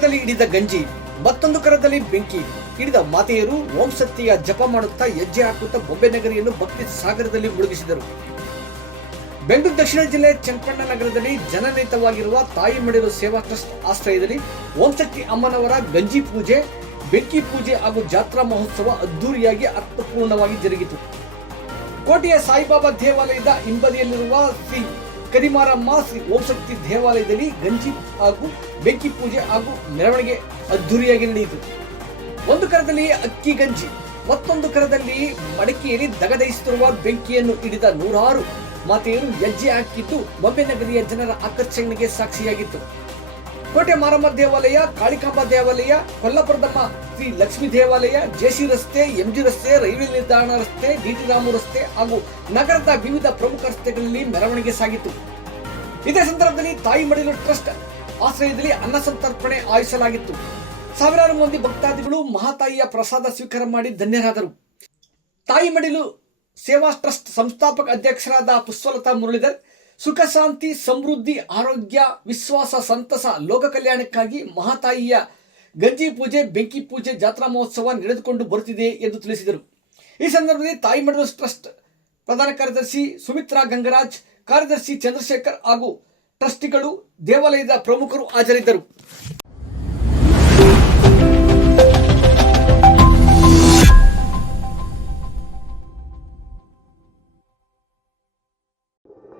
ಕರದಲ್ಲಿ ಹಿಡಿದ ಗಂಜಿ, ಮತ್ತೊಂದು ಕರದಲ್ಲಿ ಬೆಂಕಿ. ಹಿಡಿದ ಮಾತೆಯರು ಓಂ ಶಕ್ತಿಯ ಜಪ ಮಾಡುತ್ತಾ ಹೆಜ್ಜೆ ಹಾಕುತ್ತಾ ಬೊಂಬೆ ನಗರಿಯನ್ನು ಭಕ್ತಿ ಸಾಗರದಲ್ಲಿ ಮುಳುಗಿಸಿದರು. ಬೆಂಗಳೂರು ದಕ್ಷಿಣ ಜಿಲ್ಲೆ ಚನ್ನಪಣ್ಣ ನಗರದಲ್ಲಿ ಜನನಿತವಾಗಿರುವ ತಾಯಿ ಮಡಿಲು ಸೇವಾ ಟ್ರಸ್ಟ್ ಆಶ್ರಯದಲ್ಲಿ ಓಂ ಶಕ್ತಿ ಅಮ್ಮನವರ ಗಂಜಿ ಪೂಜೆ, ಬೆಂಕಿ ಪೂಜೆ ಹಾಗೂ ಜಾತ್ರಾ ಮಹೋತ್ಸವ ಅದ್ದೂರಿಯಾಗಿ ಅರ್ಥಪೂರ್ಣವಾಗಿ ಜರುಗಿತು. ಕೋಟೆಯ ಸಾಯಿಬಾಬಾ ದೇವಾಲಯದ ಹಿಂಬದಿಯಲ್ಲಿರುವ ಶ್ರೀ ಕರಿಮಾರಮ್ಮ ಶ್ರೀ ಓಂಶಕ್ತಿ ದೇವಾಲಯದಲ್ಲಿ ಗಂಜಿ ಹಾಗೂ ಬೆಂಕಿ ಪೂಜೆ ಹಾಗೂ ಮೆರವಣಿಗೆ ಅದ್ದೂರಿಯಾಗಿ ನಡೆಯಿತು. ಒಂದು ಕರದಲ್ಲಿ ಅಕ್ಕಿ ಗಂಜಿ, ಮತ್ತೊಂದು ಕರದಲ್ಲಿ ಮಡಕೆಯಲ್ಲಿ ದಗದಹಿಸುತ್ತಿರುವ ಬೆಂಕಿಯನ್ನು ಹಿಡಿದ ನೂರಾರು ಮಾತೆಯರು ಹೆಜ್ಜೆ ಹಾಕಿದ್ದು ಬೊಂಬೆ ನಗರಿಯ ಜನರ ಆಕರ್ಷಣೆಗೆ ಸಾಕ್ಷಿಯಾಗಿತ್ತು. ಕೋಟೆ ಮಾರಮ್ಮ ದೇವಾಲಯ, ಕಾಳಿಕಾಂಬ ದೇವಾಲಯ, ಕೊಲ್ಲಾಪುರದಮ್ಮ ಶ್ರೀ ಲಕ್ಷ್ಮೀ ದೇವಾಲಯ, ಜೆಸಿ ರಸ್ತೆ, ಎಂಜಿ ರಸ್ತೆ, ರೈಲ್ವೆ ನಿಲ್ದಾಣ ರಸ್ತೆ, ಡಿಟಿ ರಾಮು ರಸ್ತೆ ಹಾಗೂ ನಗರದ ವಿವಿಧ ಪ್ರಮುಖ ರಸ್ತೆಗಳಲ್ಲಿ ಮೆರವಣಿಗೆ ಸಾಗಿತು. ಇದೇ ಸಂದರ್ಭದಲ್ಲಿ ತಾಯಿ ಮಡಿಲು ಟ್ರಸ್ಟ್ ಆಶ್ರಯದಲ್ಲಿ ಅನ್ನ ಸಂತರ್ಪಣೆ ಆಯೋಜಿಸಲಾಗಿತ್ತು. ಸಾವಿರಾರು ಮಂದಿ ಭಕ್ತಾದಿಗಳು ಮಹಾತಾಯಿಯ ಪ್ರಸಾದ ಸ್ವೀಕಾರ ಮಾಡಿ ಧನ್ಯರಾದರು. ತಾಯಿ ಮಡಿಲು ಸೇವಾ ಟ್ರಸ್ಟ್ ಸಂಸ್ಥಾಪಕ ಅಧ್ಯಕ್ಷರಾದ ಪುಷ್ಪಲತಾ ಮುರಳೀಧರ್ ಸುಖ, ಶಾಂತಿ, ಸಮೃದ್ಧಿ, ಆರೋಗ್ಯ, ವಿಶ್ವಾಸ, ಸಂತಸ, ಲೋಕ ಕಲ್ಯಾಣಕ್ಕಾಗಿ ಮಹಾತಾಯಿಯ ಗಂಜಿ ಪೂಜೆ, ಬೆಂಕಿ ಪೂಜೆ, ಜಾತ್ರಾ ಮಹೋತ್ಸವ ನಡೆದುಕೊಂಡು ಬರುತ್ತಿದೆ ಎಂದು ತಿಳಿಸಿದರು. ಈ ಸಂದರ್ಭದಲ್ಲಿ ತಾಯಿ ಮಡಿಲು ಟ್ರಸ್ಟ್ ಪ್ರಧಾನ ಕಾರ್ಯದರ್ಶಿ ಸುಮಿತ್ರಾ ಗಂಗರಾಜ್, ಕಾರ್ಯದರ್ಶಿ ಚಂದ್ರಶೇಖರ್ ಹಾಗೂ ಟ್ರಸ್ಟಿಗಳು ದೇವಾಲಯದ ಪ್ರಮುಖರು ಹಾಜರಿದ್ದರು.